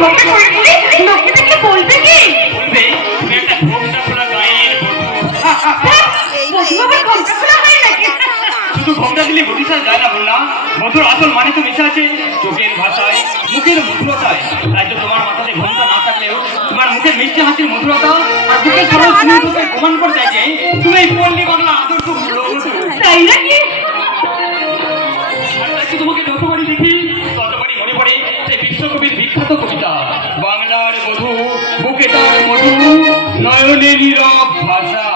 ঘোমটা করে করে লোকে দেখে বলবে কি? বলবে তুমি একটা ঘোমটা খোলা গায়ের বধূ আবার ঘোমটা খোলা হয় নাকি? শুধু ঘোমটা দিলে বধূ যায় না বললাম। বধূর আসল মানে তো মিশে আছে চোখের ভাষায়, মুখের মধুরতায়। তাই তো তোমার মাথাতে ঘোমটা না থাকলেও তোমার মুখের মিষ্টি হাসির মধুরতা আর বুকের সরল সুন্দরতাকে প্রমাণ করে দেয় যে তুমি এই পল্লী বাংলা আদর্শ বধূ। তাই নাকি? তোমাকে যতবারই দেখি ততবারই মনে পড়ে সেই বিশ্বকবির বিখ্যাত কবিতা বাংলার বধূ বুকে তার মধু নয়নে নীরব ভাষা।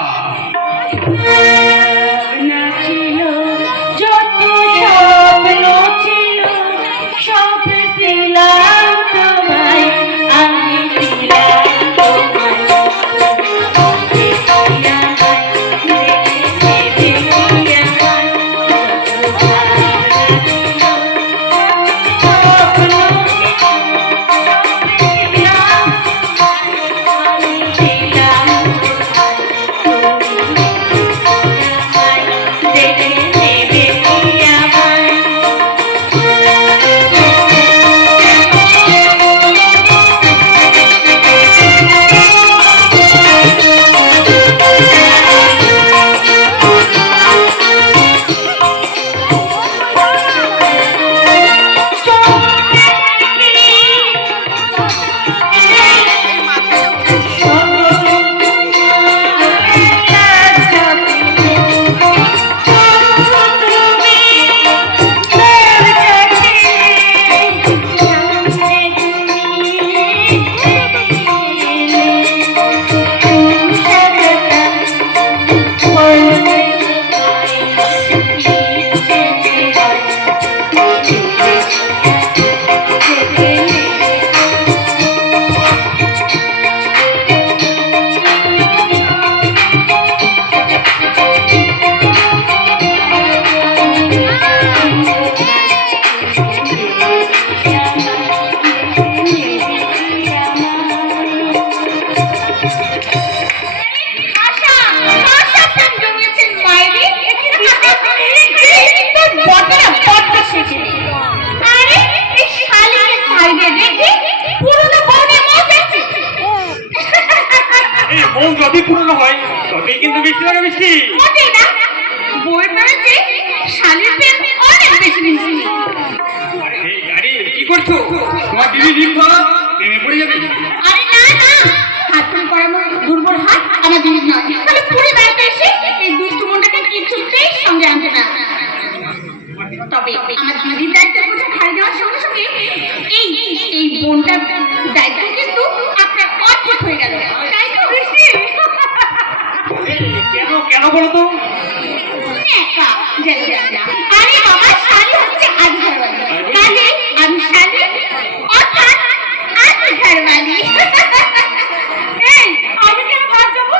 যদি পুরনো হয় তবেই কিন্তু মিষ্টি লাগে মিষ্টি। বই পড়েছে শালের প্রেম অনেক বেশি মিষ্টি। আরে কি করছো? তোমার দিদি লিখো প্রেমে পড়ে যাবে। আরে না না, হাত ধরে পড়ানো দুর্বল হাত আমার দিদি নয়। তাহলে পুরো বাড়িতে এসে এই দুষ্টু মনটাকে কিছুতেই সঙ্গে আনতে না। তবে আমার দিদির দায়িত্ব বোঝা ঘাড়ে দেওয়ার সঙ্গে সঙ্গে এই বোনটার দায়িত্ব কিন্তু আপনার অর্ধেক হয়ে গেল। তাই তো বেশি কেন কেন বলো তো? আরে বাবা, শালি হচ্ছে আদি ঘরবালি, কাজে আমি শালি অর্থাৎ আদি ঘরবালি। এই আমি কেন ভাত দেবো?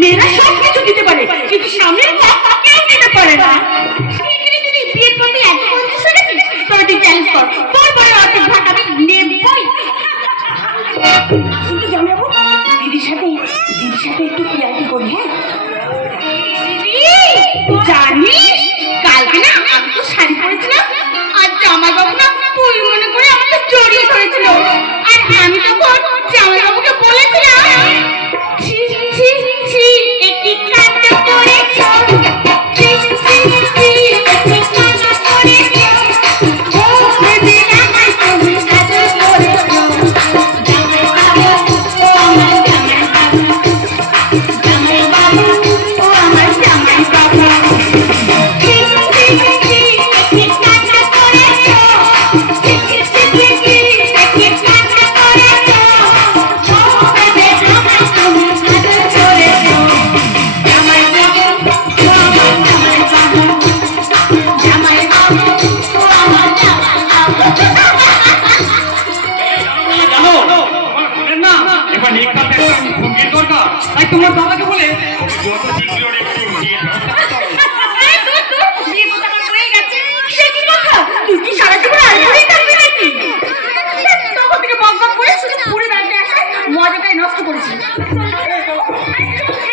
মেয়েরা সব কিছু দিতে পারে কিন্তু স্বামীর ভাত কেউ দিতে পারে না। যদি বিয়ের প্রতি এত কঞ্জুস হয়ে গেছিস তবে তুই চ্যালেঞ্জ কর, তোর পরে অর্ধেক ভাত আমি নেবই। কিন্তু জানাবো দিদির সাথে একটু ক্লিয়ারিটি করি। হ্যাঁ জানিস কালকে না আমি তো শাড়ি পরেছিলাম আর জামাই বাবু না তুই মনে করে আমাকে জড়িয়ে ধরেছিল। আর আমি তখন জামাই বাবুকে বলেছিলাম ছি ছি ছি একটি কাণ্ড করেছ, ছি ছি ছি একটি কাণ্ড করেছ, ও বেবি আমায় তুমি আদর করেছ। জামাই বাবু ও আমার জামাই বাবু, জামাই বাবু ও আমার জামাই বাবু, ছি ছি ছি একটি কাণ্ড করেছ, ছি ছি ছি ছি একটি কাণ্ড করেছ, ও বেবি আমায় তুমি আদর করেছ। জামাই বাবু ও আমার জামাই বাবু, জামাই বাবু ও আমার জামাই বাবু। জানো তোমার বোনের না এবার নিকাতে একটা ভঙ্গির দরকার। তাই তোমার বাবাকে বলে যত শীঘ্র একটু বিয়ের ব্যবস্থা করতে হবে। বিয়ে কথা আমার হয়ে গেছে, সে কি কথা? তুই কি সারা জীবন আলমারিই থাকবি নাকি? তখন থেকে বক বক করে শুধু ঘুরে বেড়াতে আসে, মজাটাই নষ্ট করেছি।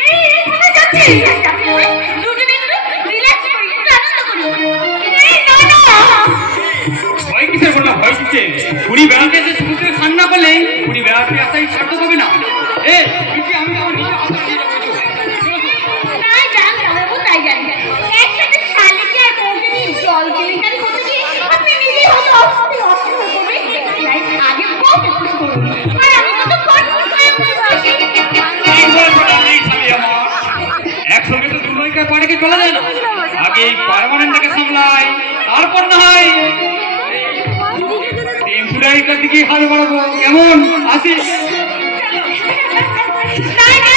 এই কোথায় যাচ্ছিস? দুজনে একটু রিল্যাক্স করি, একটু আনন্দ করি। এই না না, ভয় কিসের বললাম? ভয় কিসের? পুরী বেড়াতে এসে সমুদ্রে স্নান না করলে পুরী বেড়াতে আসাই সার্থক হবে না। আমি আমার নিজের হাতে দিয়ে যাবো। তাই জান জামাইবাবু, তাই জানি। একসাথে শালিকে আর বউকে নিয়ে জল কেলেঙ্কারি করতে গিয়ে আপনি নিজেই হয়তো অস্থির অস্থির হয়ে পড়বেন। তাই আগে বউকে খুশি করুন, আর আমি ততক্ষণ বসে একসঙ্গে তো দুর্নয়িকার পাড়ে চলে যায় না, আগে এই পারমানেন্টটাকে সামলাই, তারপর না হয় টেম্পুরারিটার দিকে হাল বাড়াবো। কেমন আসিস? তাই না